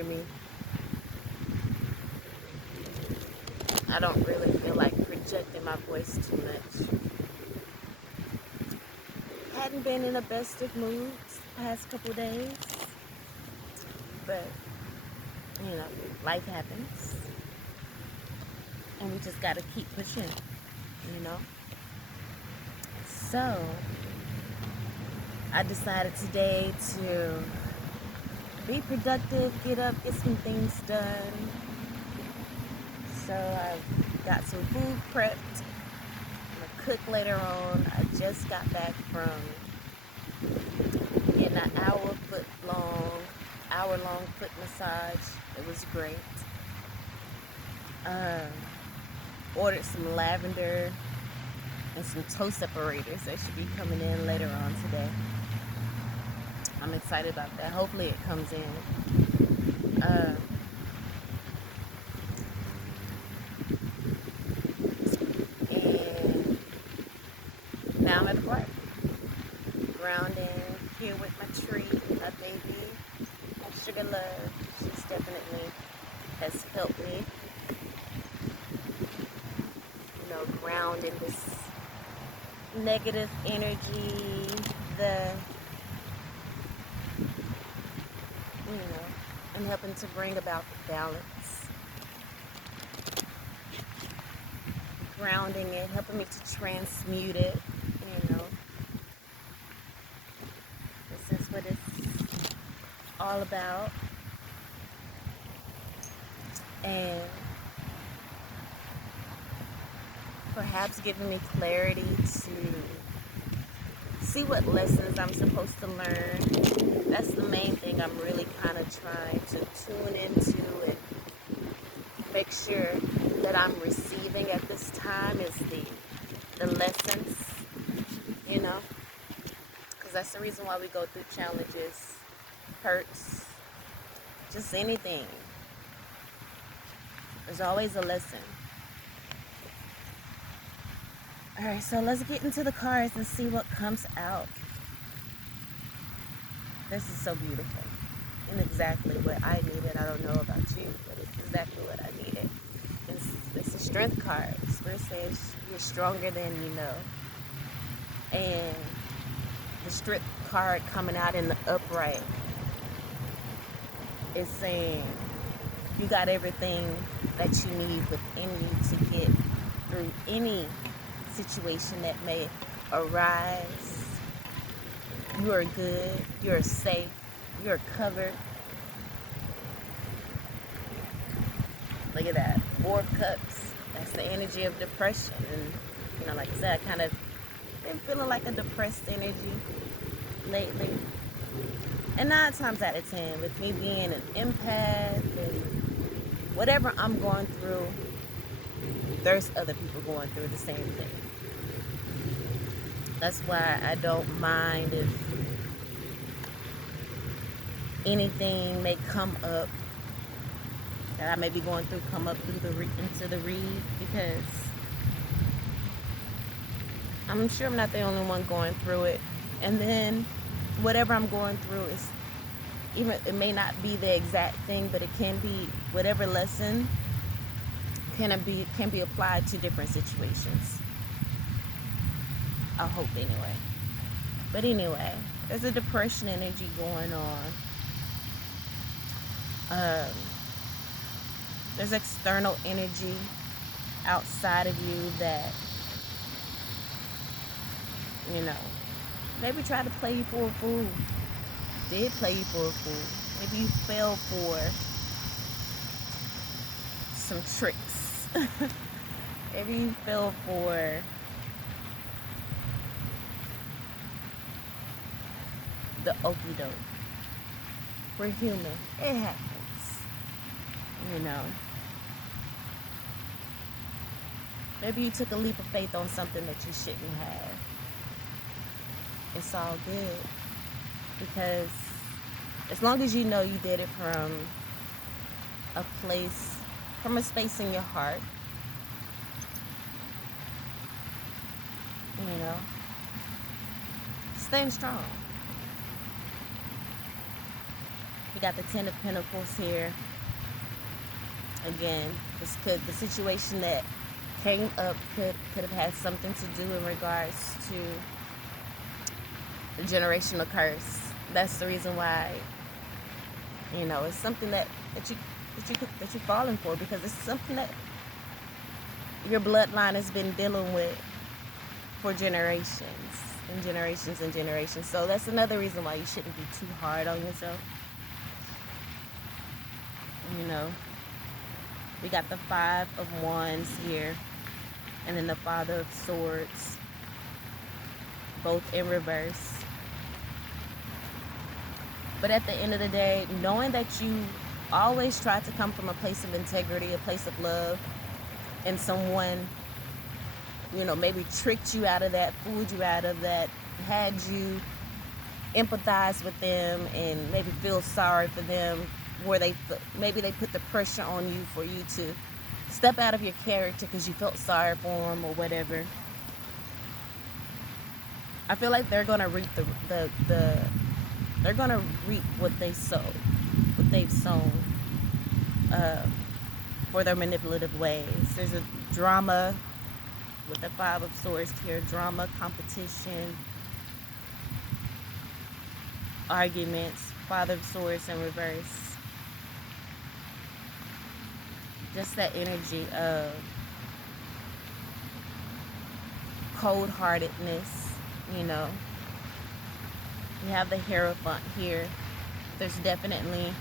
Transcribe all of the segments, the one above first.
hear me. I don't really feel like projecting my voice too much. Hadn't been in the best of moods the past couple days, but you know, life happens, and we just gotta keep pushing, you know. So I decided today to be productive, get up, get some things done. So I got some food prepped. I'm gonna cook later on. I just got back from getting an hour long foot massage. It was great. Um, Ordered some lavender and some toe separators that should be coming in later on today. I'm excited about that. Hopefully it comes in. And now I'm at the park, grounding here with my tree, my baby, my sugar love. She's definitely has helped me, ground in this negative energy, and helping to bring about the balance. Grounding it, helping me to transmute it, This is what it's all about. And perhaps giving me clarity to see what lessons I'm supposed to learn. That's the main thing I'm really kind of trying to tune into and make sure that I'm receiving at this time is the lessons, because that's the reason why we go through challenges, hurts, just anything. There's always a lesson. All right, so let's get into the cards and see what comes out. This is so beautiful and exactly what I needed. I don't know about you, but it's exactly what I needed. It's a strength card. Spirit says you're stronger than you know. And the strength card coming out in the upright is saying you got everything that you need within you to get through any situation that may arise. You are good, you're safe, you're covered. Look at that, 4 of Cups. That's the energy of depression. And like I said, I kind of been feeling like a depressed energy lately. And 9 times out of 10, with me being an empath and whatever I'm going through, there's other people going through the same thing. That's why I don't mind if anything may come up that I may be going through come up through into the read, because I'm sure I'm not the only one going through it. And then whatever I'm going through is, even it may not be the exact thing, but it can be whatever lesson can be applied to different situations. I hope anyway. But anyway, there's a depression energy going on. There's external energy outside of you that, maybe try to play you for a fool. Did play you for a fool. Maybe you fell for some tricks. Maybe you fell for the okie doke. We're human. It happens. Maybe you took a leap of faith on something that you shouldn't have. It's all good. Because as long as you know you did it from a space in your heart, stand strong. You got the Ten of Pentacles here. Again, the situation that came up could have had something to do in regards to the generational curse. That's the reason why, you know, it's something that you're falling for, because it's something that your bloodline has been dealing with for generations and generations and generations. So that's another reason why you shouldn't be too hard on yourself. You know, we got the Five of Wands here, and then the Father of Swords, both in reverse. But at the end of the day, knowing that you always try to come from a place of integrity, a place of love, and someone, you know, maybe tricked you out of that, fooled you out of that, had you empathize with them and maybe feel sorry for them, where maybe they put the pressure on you for you to step out of your character because you felt sorry for them or whatever. I feel like they're gonna reap they're gonna reap what they sow, what they've sown, for their manipulative ways. There's a drama with the Five of Swords here, drama, competition, arguments, Father of Swords in reverse. Just that energy of cold-heartedness, you know. You have the Hierophant here. There's definitely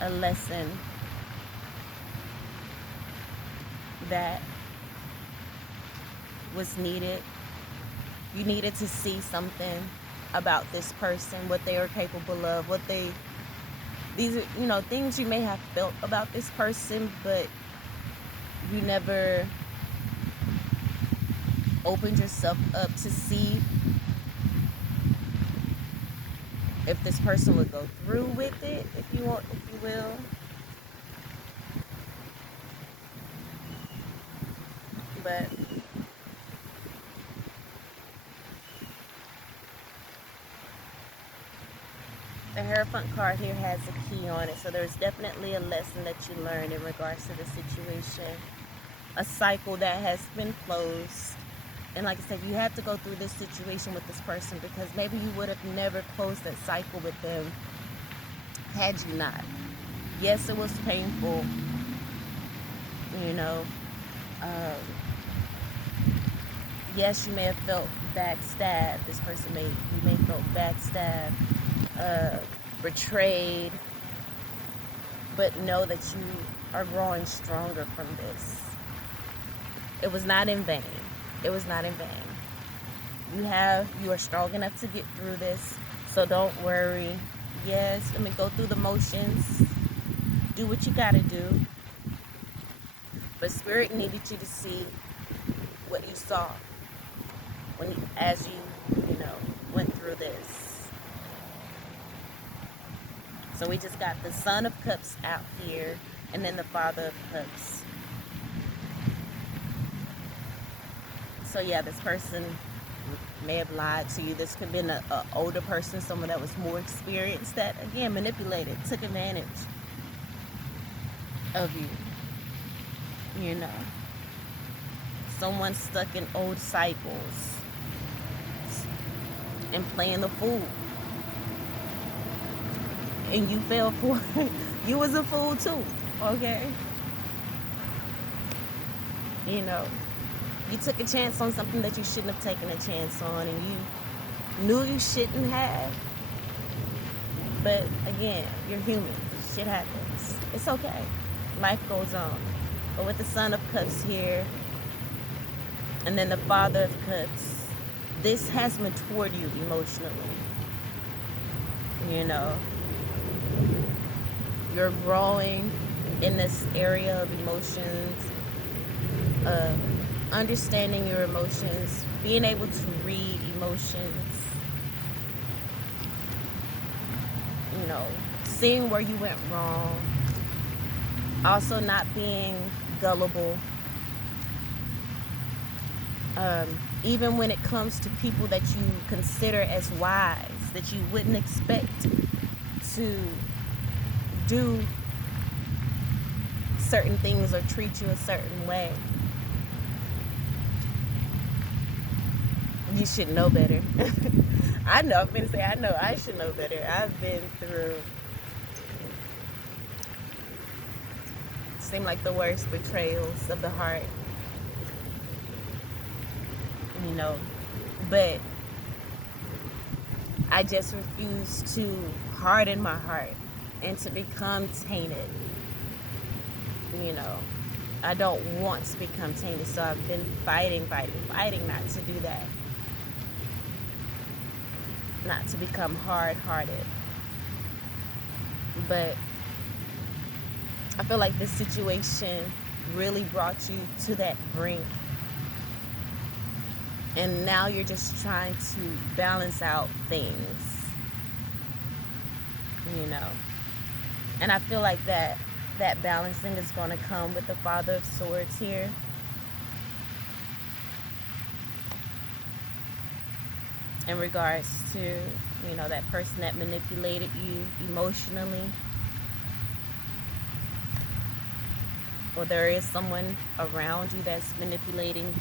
a lesson that was needed. You needed to see something about this person, what they are capable of, these are, you know, things you may have felt about this person, but you never opened yourself up to see if this person would go through with it, if you will. But the Hierophant card here has a key on it, so there's definitely a lesson that you learned in regards to the situation. A cycle that has been closed. And like I said, you have to go through this situation with this person, because maybe you would have never closed that cycle with them had you not. Yes, it was painful, you know. Yes, you may have felt backstabbed. This person you may have felt backstabbed, betrayed, but know that you are growing stronger from this. It was not in vain. It was not in vain. You are strong enough to get through this, so don't worry. Yes, go through the motions, do what you gotta do, but Spirit needed you to see what you saw as you went through this. So we just got the Son of Cups out here, and then the Father of Cups. So yeah, this person may have lied to you. This could have been an older person, someone that was more experienced, that again manipulated, took advantage of you. You know, someone stuck in old cycles and playing the fool, and you fell for it. You was a fool too, okay? You know, you took a chance on something that you shouldn't have taken a chance on, and you knew you shouldn't have. But again, you're human. Shit happens. It's okay. Life goes on. But with the Son of Cups here, and then the Father of Cups, this has matured you emotionally. You know, you're growing in this area of emotions, understanding your emotions, being able to read emotions, you know, seeing where you went wrong, also not being gullible, even when it comes to people that you consider as wise, that you wouldn't expect to do certain things or treat you a certain way, you should know better. I know, I'm going to say, I know I should know better. I've been through, seem like the worst betrayals of the heart, you know, but I just refuse to harden my heart and to become tainted. You know, I don't want to become tainted, so I've been fighting not to do that. Not to become hard-hearted. But I feel like this situation really brought you to that brink. And now you're just trying to balance out things, you know. And I feel like that balancing is going to come with the Father of Swords here. In regards to, you know, that person that manipulated you emotionally. Or there is someone around you that's manipulating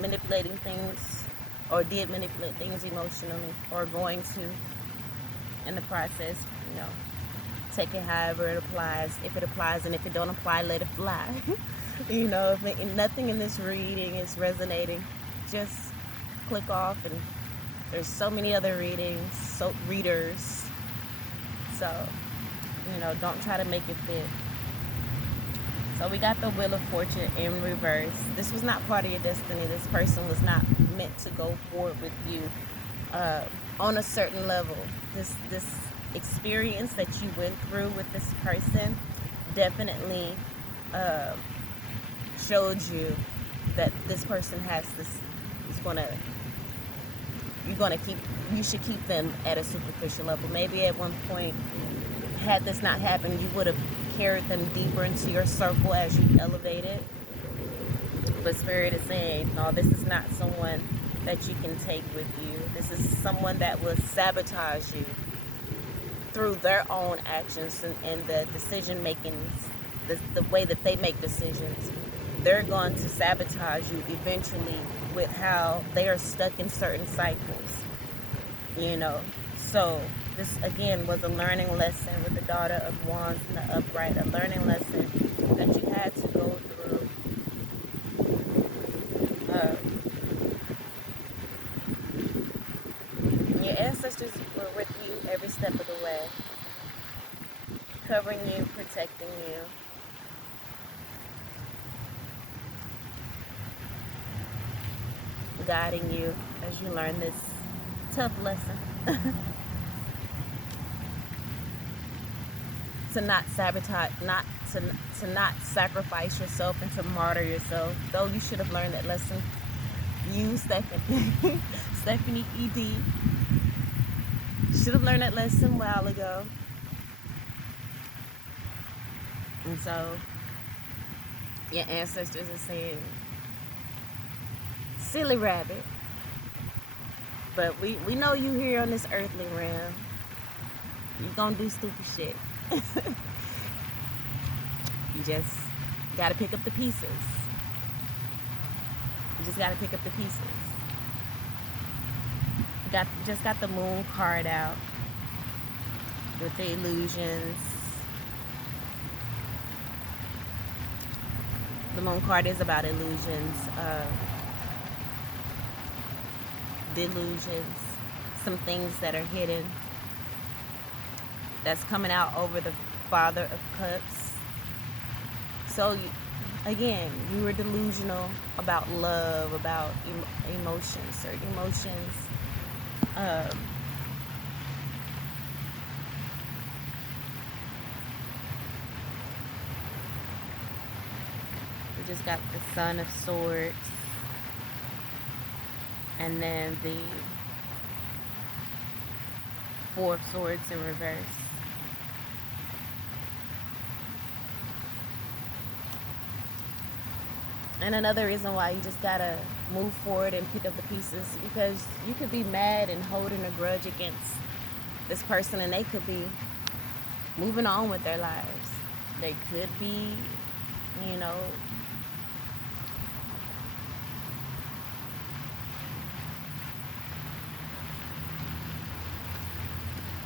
manipulating things, or did manipulate things emotionally, or going to in the process, you know. Take it however it applies, if it applies, and if it don't apply, let it fly. You know, if nothing in this reading is resonating, just click off, and there's so many other readers. So, you know, don't try to make it fit. So we got the Wheel of Fortune in reverse. This was not part of your destiny. This person was not meant to go forward with you on a certain level. This experience that you went through with this person definitely showed you that this person has this, you should keep them at a superficial level. Maybe at one point, had this not happened, you would have carried them deeper into your circle as you elevated. But Spirit is saying, no, this is not someone that you can take with you. This is someone that will sabotage you through their own actions and the decision making, the way that they make decisions. They're going to sabotage you eventually with how they are stuck in certain cycles, you know. So this again was a learning lesson with the Daughter of Wands and the Upright, a learning lesson that you had to go through. Your ancestors were with you every step of the way, covering you, protecting you. Guiding you as you learn this tough lesson. To not sabotage, to not sacrifice yourself and to martyr yourself. Though you should have learned that lesson. You, Stephanie, Stephanie E.D. should have learned that lesson a while ago. And so, your ancestors are saying, silly rabbit, but we know you here on this earthly realm. You're gonna do stupid shit. You just gotta pick up the pieces. You just gotta pick up the pieces. Just got the Moon card out with the illusions. The Moon card is about illusions, delusions, some things that are hidden. That's coming out over the Father of Cups. So, again, you were delusional about love, about emotions, certain emotions. We just got the Son of Swords. And then the Four of Swords in reverse. And another reason why you just gotta move forward and pick up the pieces, because you could be mad and holding a grudge against this person, and they could be moving on with their lives. They could be, you know,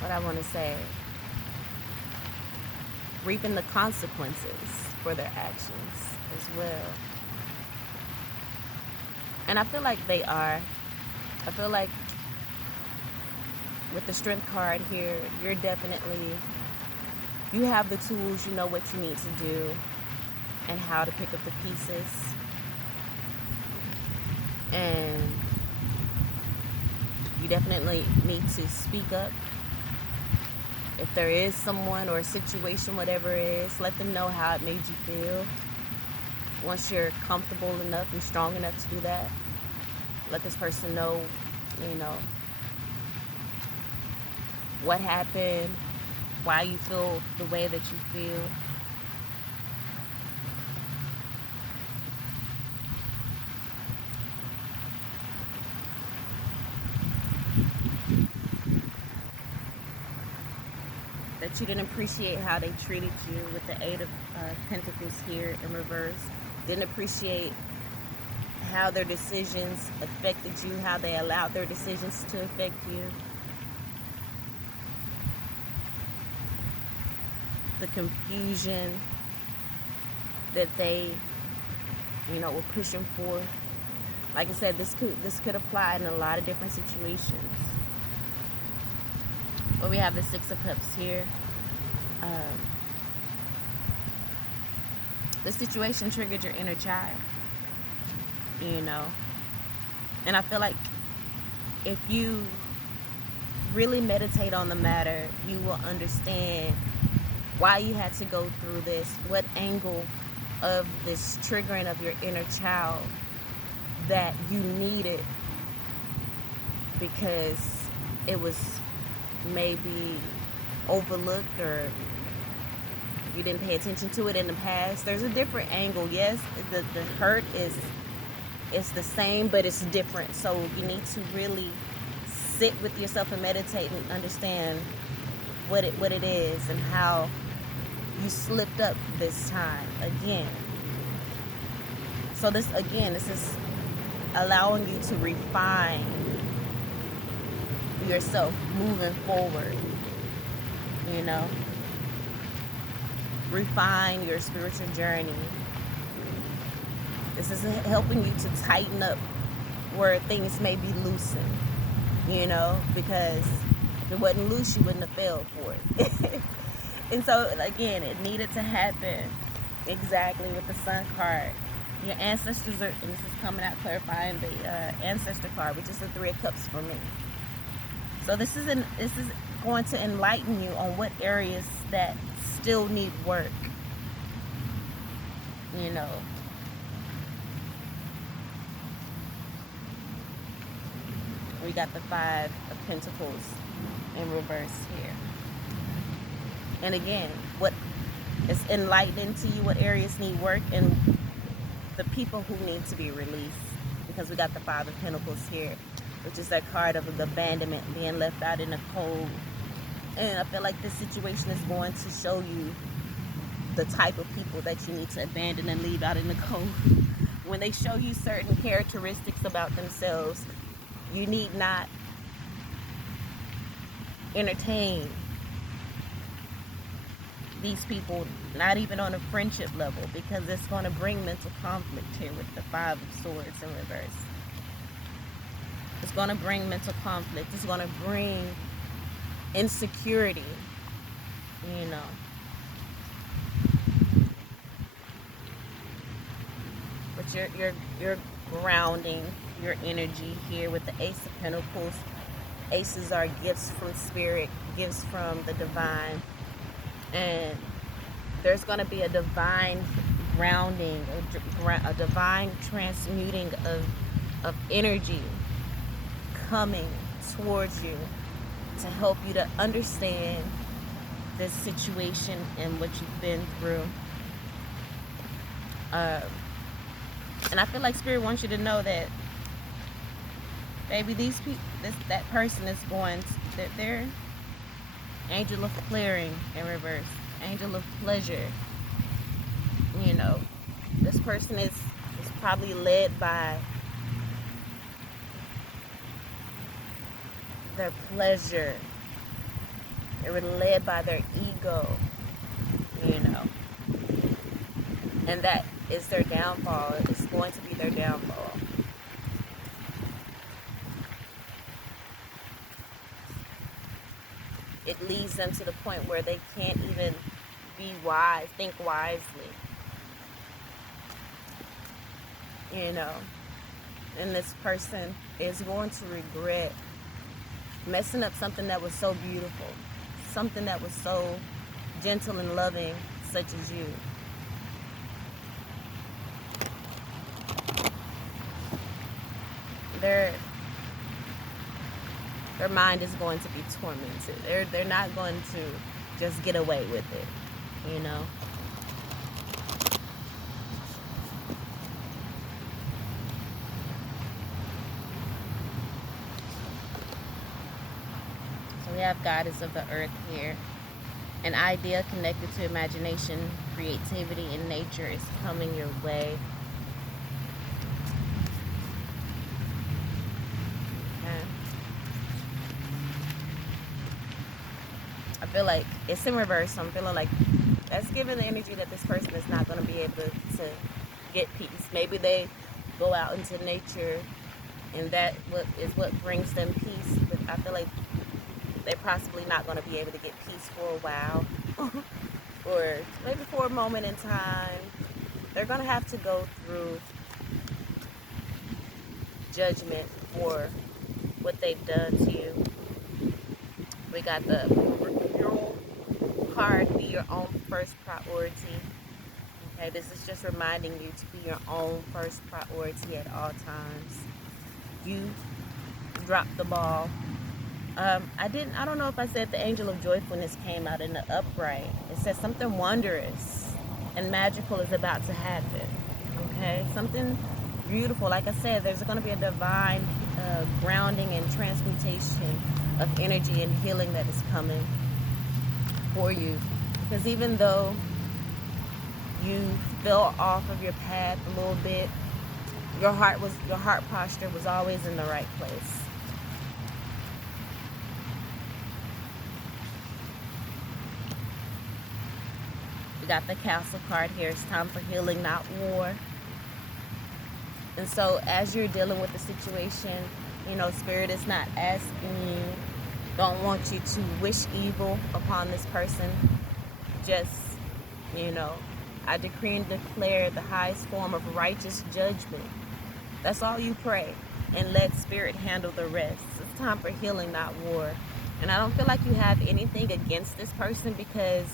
what I want to say, reaping the consequences for their actions as well. And I feel like they are. I feel like with the strength card here, you're definitely, you have the tools, you know what you need to do and how to pick up the pieces. And you definitely need to speak up. If there is someone or a situation, whatever it is, let them know how it made you feel. Once you're comfortable enough and strong enough to do that, let this person know, you know, what happened, why you feel the way that you feel. That you didn't appreciate how they treated you with the Eight of Pentacles here in reverse. Didn't appreciate how their decisions affected you, how they allowed their decisions to affect you. The confusion that they, you know, were pushing forth. Like I said, this could apply in a lot of different situations. But we have the Six of Cups here. This situation triggered your inner child, you know. And I feel like if you really meditate on the matter, you will understand why you had to go through this, what angle of this triggering of your inner child that you needed, because it was maybe overlooked or you didn't pay attention to it in the past. There's a different angle. Yes, the hurt is the same, but it's different. So you need to really sit with yourself and meditate and understand what it is and how you slipped up this time again. So this is allowing you to refine yourself moving forward, you know, refine your spiritual journey. This is helping you to tighten up where things may be loosened, you know, because if it wasn't loose, you wouldn't have fell for it. And so again, it needed to happen exactly with the Sun card. Your ancestors are, and this is coming out clarifying the ancestor card, which is the Three of Cups for me. So this is going to enlighten you on what areas that still need work. You know. We got the Five of Pentacles in reverse here. And again, what is enlightening to you, what areas need work, and the people who need to be released. Because we got the Five of Pentacles here, which is that card of abandonment, being left out in the cold. And I feel like this situation is going to show you the type of people that you need to abandon and leave out in the cold. When they show you certain characteristics about themselves, you need not entertain these people, not even on a friendship level, because it's going to bring mental conflict here with the Five of Swords in reverse. It's going to bring mental conflict. It's going to bring insecurity, you know. But you're grounding your energy here with the Ace of Pentacles. Aces are gifts from spirit, gifts from the divine. And there's going to be a divine grounding, a divine transmuting of energy coming towards you to help you to understand this situation and what you've been through. And I feel like Spirit wants you to know that maybe these people, that person is going to, Angel of clearing in reverse. Angel of pleasure. You know, this person is probably led by their pleasure. They were led by their ego, you know. And that is their downfall. It's going to be their downfall. It leads them to the point where they can't even be wise, think wisely. You know. And this person is going to regret messing up something that was so beautiful, something that was so gentle and loving, such as you. Their mind is going to be tormented. They're not going to just get away with it, you know. So we have Goddess of the Earth here. An idea connected to imagination, creativity, and nature is coming your way. I feel like it's in reverse. I'm feeling like that's giving the energy that this person is not going to be able to get peace. Maybe they go out into nature and that is what brings them peace. But I feel like they're possibly not going to be able to get peace for a while. Or maybe for a moment in time. They're going to have to go through judgment for what they've done to you. We got the card, be your own first priority. Okay, this is just reminding you to be your own first priority at all times. You dropped the ball. I don't know if I said the angel of joyfulness came out in the upright. It says something wondrous and magical is about to happen. Okay, something beautiful. Like I said, there's going to be a divine grounding and transmutation of energy and healing that is coming for you. Because even though you fell off of your path a little bit, your heart posture was always in the right place. We got the Castle card here. It's time for healing, not war. And so as you're dealing with the situation, you know, Spirit is not asking you, don't want you to wish evil upon this person. Just, you know, I decree and declare the highest form of righteous judgment. That's all you pray. And let Spirit handle the rest. It's time for healing, not war. And I don't feel like you have anything against this person because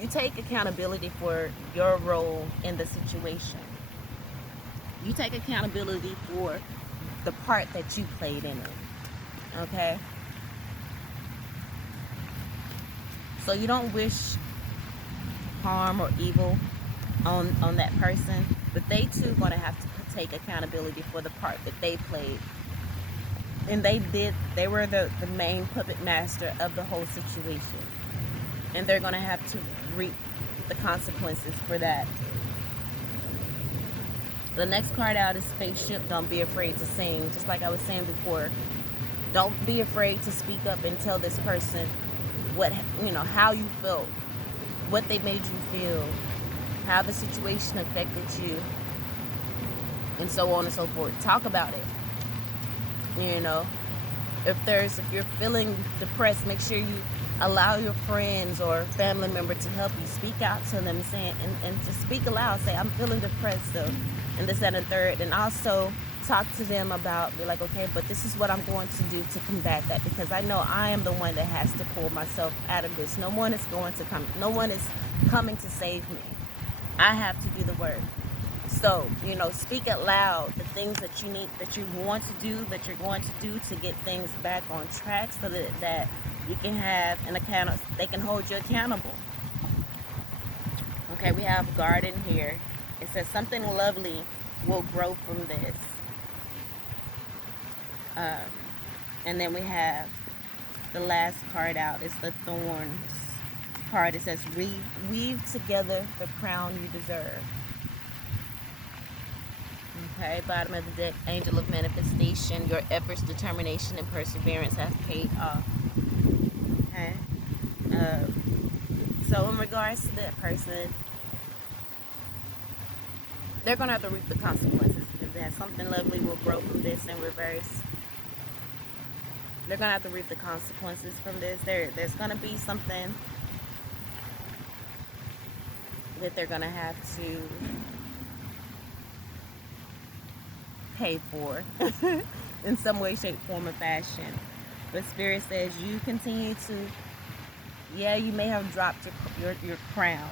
you take accountability for your role in the situation. You take accountability for the part that you played in it. Okay? So you don't wish harm or evil on that person, but they too going to have to take accountability for the part that they played. And they were the main puppet master of the whole situation. And they're going to have to reap the consequences for that. The next card out is Spaceship. Don't be afraid to sing. Just like I was saying before, don't be afraid to speak up and tell this person what, you know, how you felt, what they made you feel, how the situation affected you, and so on and so forth. Talk about it. You know, if you're feeling depressed, make sure you allow your friends or family member to help you. Speak out to them, saying and just speak aloud. Say, I'm feeling depressed, so, and this, that, and third. And also talk to them about, be like, okay, but this is what I'm going to do to combat that, because I know I am the one that has to pull myself out of this. No one is going to come. No one is coming to save me. I have to do the work. So, you know, speak out loud the things that you need, that you want to do, that you're going to do to get things back on track, so that you can have an account. They can hold you accountable. Okay, we have garden here. It says something lovely will grow from this. And then we have the last card out is the Thorns card. It says, weave together the crown you deserve. Okay, bottom of the deck, Angel of Manifestation. Your efforts, determination, and perseverance have paid off. Okay. So in regards to that person, they're going to have to reap the consequences, because they have something lovely will grow from this in reverse. They're going to have to reap the consequences from this. There's going to be something that they're going to have to pay for in some way, shape, form, or fashion. But Spirit says you continue to, yeah, you may have dropped your crown.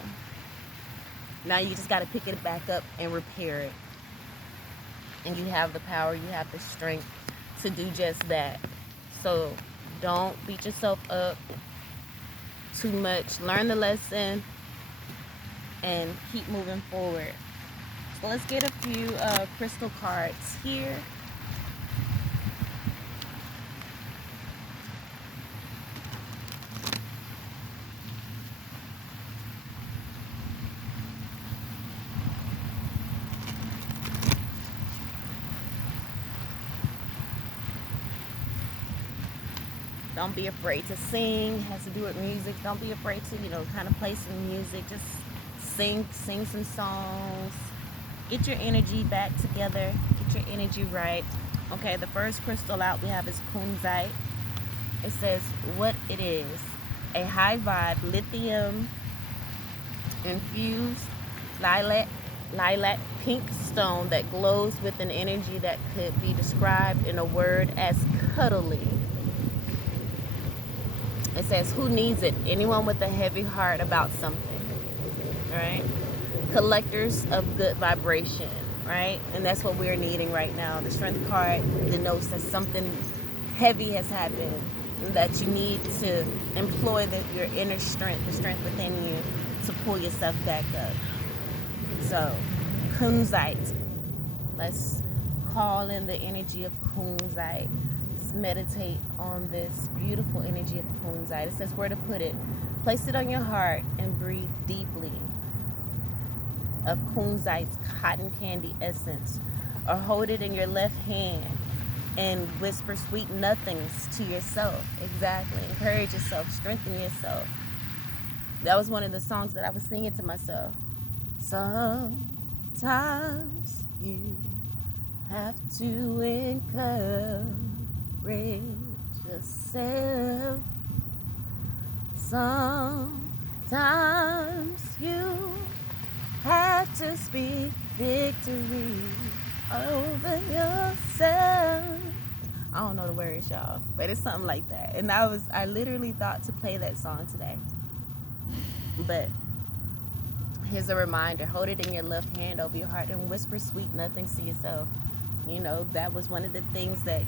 Now you just got to pick it back up and repair it. And you have the power, you have the strength to do just that. So don't beat yourself up too much. Learn the lesson and keep moving forward. So let's get a few crystal cards here. Don't be afraid to sing. It has to do with music. Don't be afraid to, kind of play some music. Just sing some songs. Get your energy back together. Get your energy right. Okay, the first crystal out we have is kunzite. It says what it is. A high vibe lithium infused lilac pink stone that glows with an energy that could be described in a word as cuddly. It says, who needs it? Anyone with a heavy heart about something, right? Collectors of good vibration, right? And that's what we're needing right now. The Strength card denotes that something heavy has happened, that you need to employ your inner strength, the strength within you, to pull yourself back up. So, kunzite. Let's call in the energy of kunzite. Meditate on this beautiful energy of kunzite. It says where to put it. Place it on your heart and breathe deeply of kunzite's cotton candy essence, or hold it in your left hand and whisper sweet nothings to yourself. Exactly. Encourage yourself, strengthen yourself. That was one of the songs that I was singing to myself. Sometimes you have to encourage yourself. Sometimes you have to speak victory over yourself. I don't know the words, y'all, but it's something like that. And I literally thought to play that song today. But here's a reminder. Hold it in your left hand over your heart and whisper sweet nothings to yourself. That was one of the things that,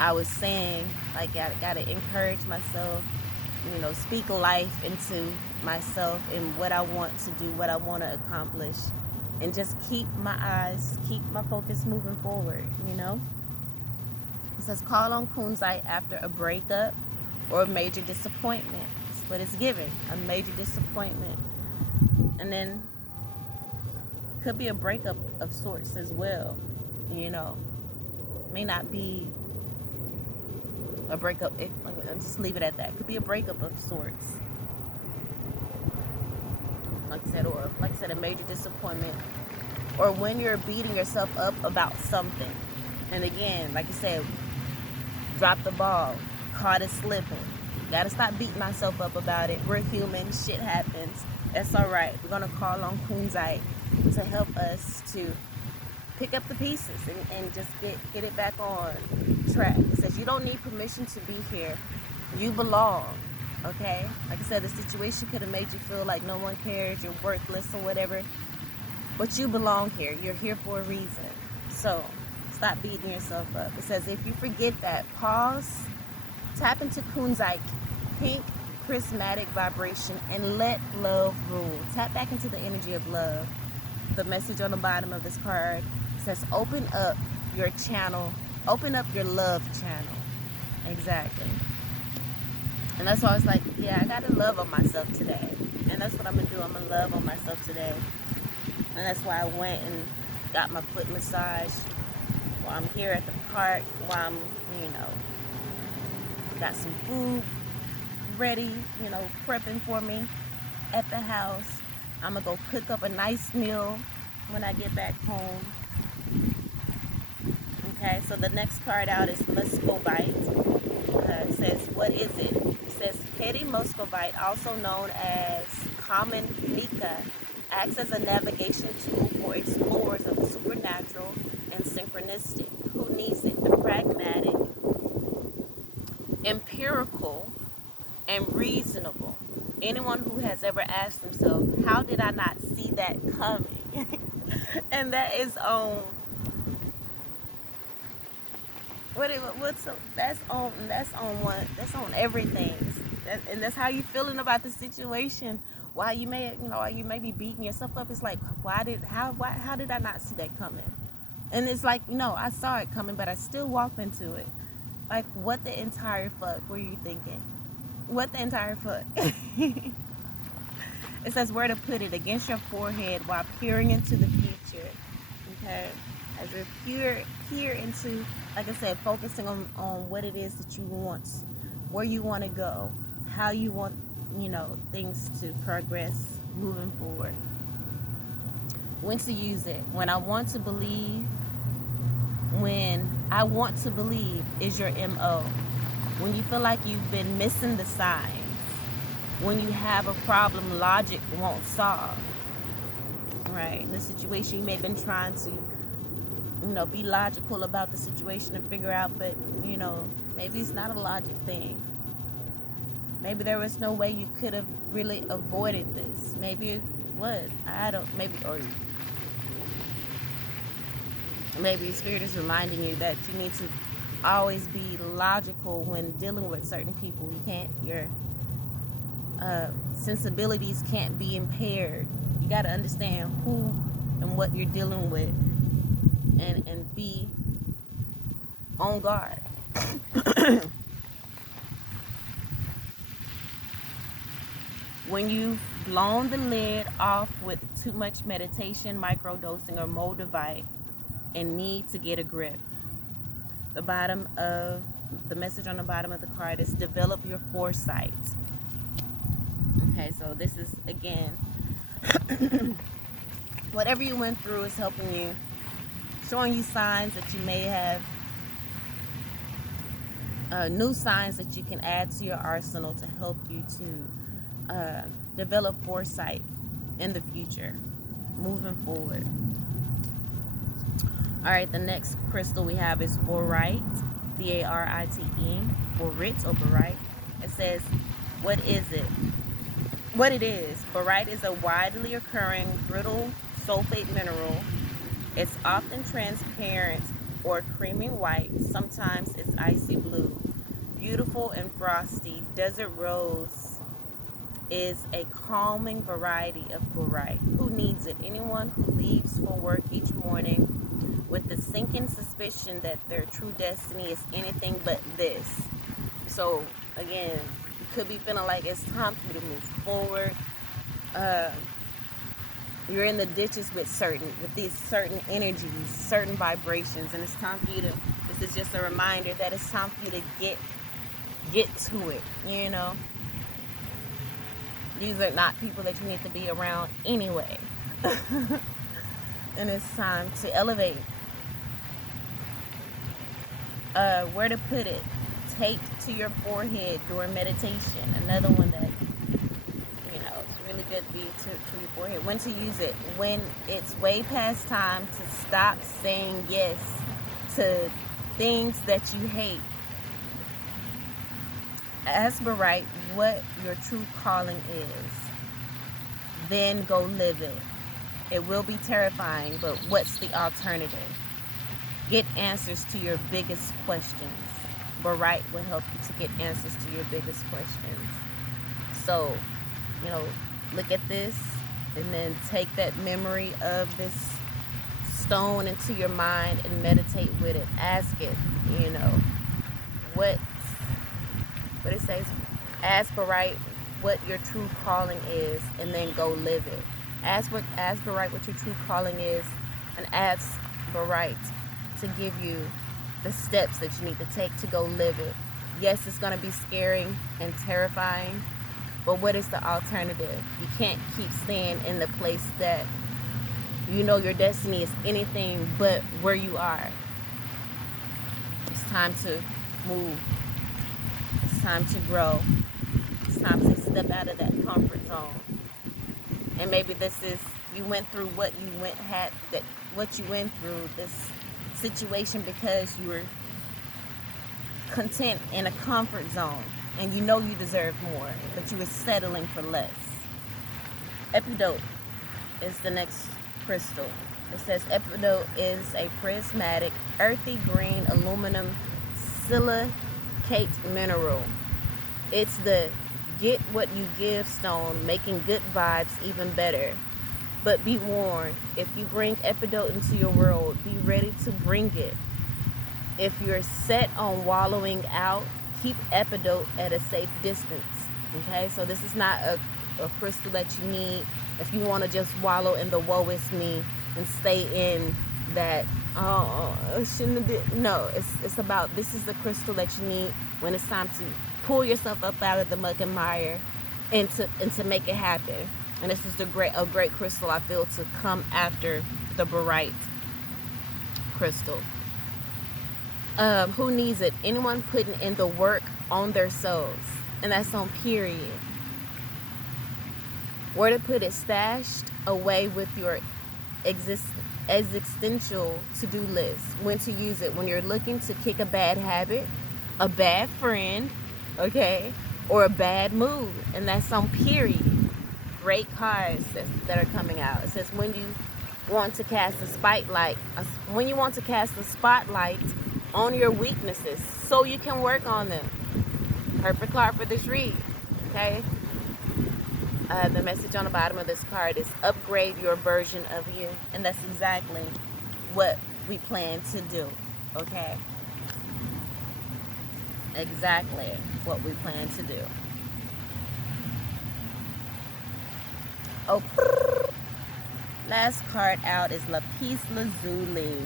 I was saying, like, gotta encourage myself, speak life into myself and what I want to do, what I want to accomplish, and just keep my focus moving forward, It says call on kunzite after a breakup or a major disappointment. That's what it's given, a major disappointment. And then it could be a breakup of sorts as well, May not be a breakup. Just leave it at that. It could be a breakup of sorts, like I said, a major disappointment, or when you're beating yourself up about something. And again, like I said, drop the ball, caught it slipping. Gotta stop beating myself up about it. We're human. Shit happens. That's all right. We're gonna call on kunzite to help us to pick up the pieces and just get it back on track. It says you don't need permission to be here. You belong. Okay? Like I said, the situation could have made you feel like no one cares, you're worthless or whatever. But you belong here. You're here for a reason. So stop beating yourself up. It says if you forget that, pause, tap into kunzite, pink prismatic vibration, and let love rule. Tap back into the energy of love. The message on the bottom of this card says open up your channel, open up your love channel. Exactly. And that's why I was like, yeah, I gotta love on myself today. And that's what I'm gonna do. I'm gonna love on myself today. And that's why I went and got my foot massaged while I'm here at the park, while I'm, you know, got some food ready, you know, prepping for me at the house. I'm gonna go cook up a nice meal when I get back home. Okay, so the next card out is Muscovite. It says, what is it? It says, petty muscovite, also known as common mica, acts as a navigation tool for explorers of the supernatural and synchronistic. Who needs it? The pragmatic, empirical, and reasonable. Anyone who has ever asked themselves, how did I not see that coming? And that is on that's on everything. And that's how you feeling about the situation. While you may, you know, while you may be beating yourself up, it's like, how did I not see that coming? And it's like, no, I saw it coming, but I still walked into it. Like, what the entire fuck were you thinking? What the entire fuck? It says where to put it, against your forehead while peering into the future. Okay, as you're peer into, like I said, focusing on what it is that you want, where you want to go, how you want, you know, things to progress moving forward. When to use it? When I want to believe. When I want to believe is your MO. When you feel like you've been missing the signs. When you have a problem logic won't solve. Right? In the situation, you may have been trying to, you know, be logical about the situation and figure out, but, you know, maybe it's not a logic thing. Maybe there was no way you could have really avoided this. Maybe it was. Maybe Spirit is reminding you that you need to always be logical when dealing with certain people. Your sensibilities can't be impaired. You got to understand who and what you're dealing with, and be on guard. When you've blown the lid off with too much meditation, microdosing, or Moldavite, and need to get a grip. The message on the bottom of the card is develop your foresight. Okay, so this is, again, whatever you went through is helping you, showing you signs that you may have, new signs that you can add to your arsenal to help you to develop foresight in the future, moving forward. All right, the next crystal we have is borite, B-A-R-I-T-E, borite or borite. It says, what is it? What it is. Borite is a widely occurring brittle sulfate mineral. It's often transparent or creamy white. Sometimes it's icy blue. Beautiful and frosty. Desert rose is a calming variety of borite. Who needs it? Anyone who leaves for work each morning with the sinking suspicion that their true destiny is anything but this. So, again, you could be feeling like it's time for you to move forward. You're in the ditches with these certain energies, certain vibrations, and it's time for you to, this is just a reminder that it's time for you to get to it, you know. These are not people that you need to be around anyway. And it's time to elevate. Where to put it? Taped to your forehead during meditation. Another one that, you know, it's really good to be to your forehead. When to use it? When it's way past time to stop saying yes to things that you hate. Ask Borite what your true calling is. Then go live it. It will be terrifying, but what's the alternative? Get answers to your biggest questions. Borite will help you to get answers to your biggest questions. So, you know, look at this and then take that memory of this stone into your mind and meditate with it. Ask it, you know, what it says, Ask Barite what your true calling is, and then go live it. Ask Barite what your true calling is, and ask Barite to give you the steps that you need to take to go live it. Yes, it's going to be scary and terrifying, but what is the alternative? You can't keep staying in the place that you know your destiny is anything but where you are. It's time to move. It's time to grow. It's time to step out of that comfort zone. And maybe this is, you went through what you went through, this situation, because you were content in a comfort zone and you know you deserve more, but you were settling for less. Epidote is the next crystal. It says epidote is a prismatic, earthy green aluminum silicate mineral. It's the get what you give stone, making good vibes even better. But be warned, if you bring epidote into your world, be ready to bring it. If you're set on wallowing out, keep epidote at a safe distance. Okay, so this is not a crystal that you need if you want to just wallow in the woe is me and stay in that, shouldn't have did. No, it's about, this is the crystal that you need when it's time to pull yourself up out of the muck and mire and to make it happen. And this is a great crystal, I feel, to come after the Barite crystal. Who needs it? Anyone putting in the work on their souls. And that's on period. Where to put it? Stashed away with your existential to-do list. When to use it? When you're looking to kick a bad habit, a bad friend, okay, or a bad mood. And that's on period. Great cards that are coming out. It says when you want to cast the spotlight on your weaknesses so you can work on them. Perfect card for this read. Okay. The message on the bottom of this card is upgrade your version of you, and that's exactly what we plan to do. Okay. Exactly what we plan to do. Oh, last card out is Lapis Lazuli.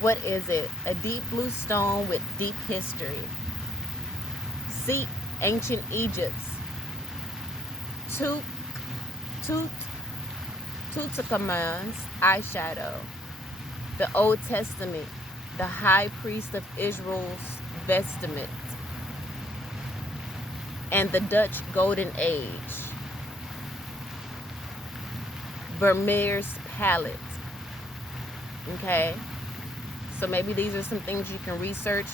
What is it? A deep blue stone with deep history. See ancient Egypt's Tutankhamun's eyeshadow. The Old Testament. The high priest of Israel's vestment. And the Dutch Golden Age. Vermeer's palette. Okay? So maybe these are some things you can research.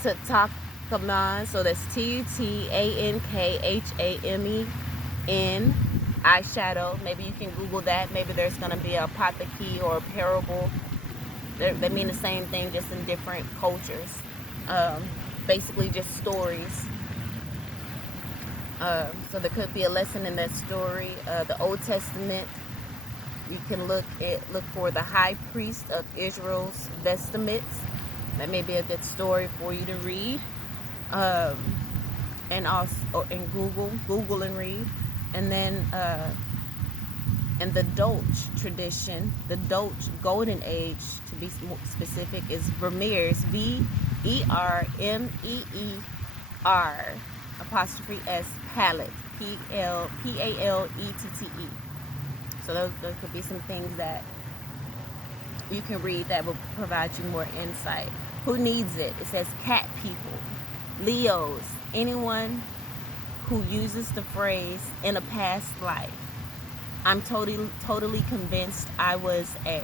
Tutankhamun. So that's Tutankhamen eyeshadow. Maybe you can Google that. Maybe there's going to be a apothecary or a parable. They mean the same thing, just in different cultures. Basically just stories. So there could be a lesson in that story. The Old Testament, you can look for the high priest of Israel's vestments. That may be a good story for you to read. And also in Google and read. And then in the Dutch tradition, the Dutch Golden Age, to be specific, is Vermeer's Vermeer''S palette, P-A-L-E-T-T-E. So those could be some things that you can read that will provide you more insight. Who needs it? It says cat people, Leos, anyone who uses the phrase in a past life. I'm totally convinced I was a.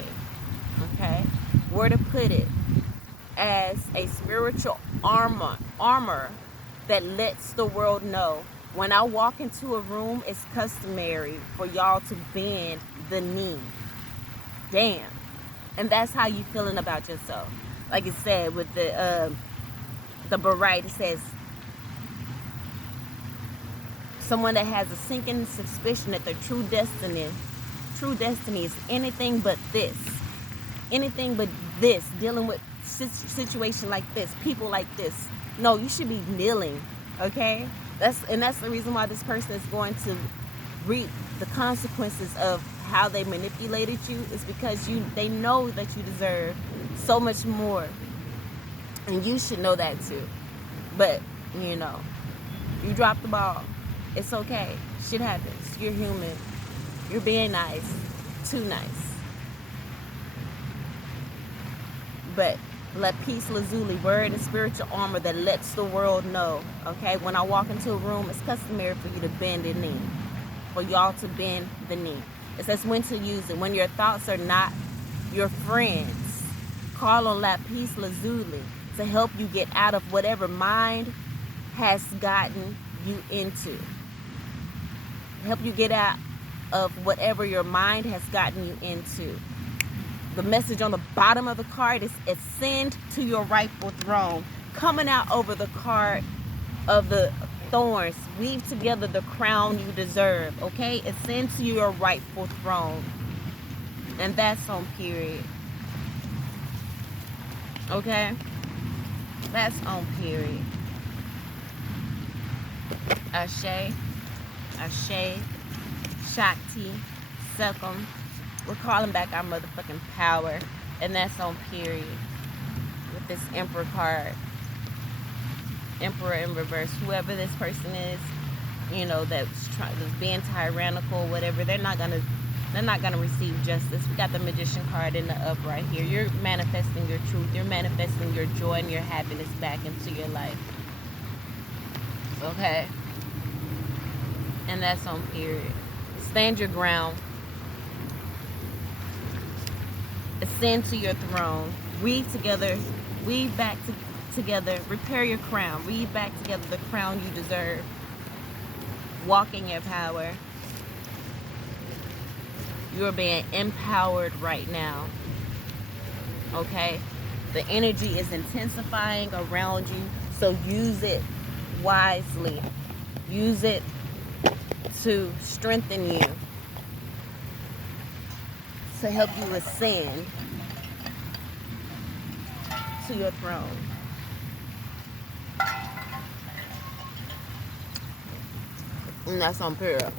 Okay? Where to put it? As a spiritual armor that lets the world know when I walk into a room, it's customary for y'all to bend the knee. Damn. And that's how you feeling about yourself. Like it said with the Barite, it says someone that has a sinking suspicion that their true destiny is anything but this, dealing with situation like this, people like this. No, you should be kneeling, okay? That's the reason why this person is going to reap the consequences of how they manipulated you, is because they know that you deserve so much more, and you should know that too. But you know, you dropped the ball. It's okay. Shit happens. You're human. You're being nice, too nice. But let peace lazuli, word and spiritual armor that lets the world know, okay? When I walk into a room, it's customary for you to bend the knee, for y'all to bend the knee. It says when to use it. When your thoughts are not your friends, call on la peace lazuli to help you get out of whatever mind has gotten you into. Help you get out of whatever your mind has gotten you into. The message on the bottom of the card is ascend to your rightful throne. Coming out over the card of the thorns, weave together the crown you deserve, okay? Ascend to your rightful throne. And that's on period. Okay? That's on period. Ashe, Ashe, Shakti, Sekam. We're calling back our motherfucking power. And that's on period. With this Emperor card. Emperor in reverse. Whoever this person is, you know, that's being tyrannical, whatever, they're not gonna receive justice. We got the Magician card in the upright here. You're manifesting your truth. You're manifesting your joy and your happiness back into your life. Okay? And that's on period. Stand your ground. Ascend to your throne. Weave together. Weave back together. Repair your crown. Weave back together the crown you deserve. Walk in your power. You're being empowered right now. Okay? The energy is intensifying around you. So use it wisely. Use it to strengthen you, to help you ascend to your throne. And that's on period.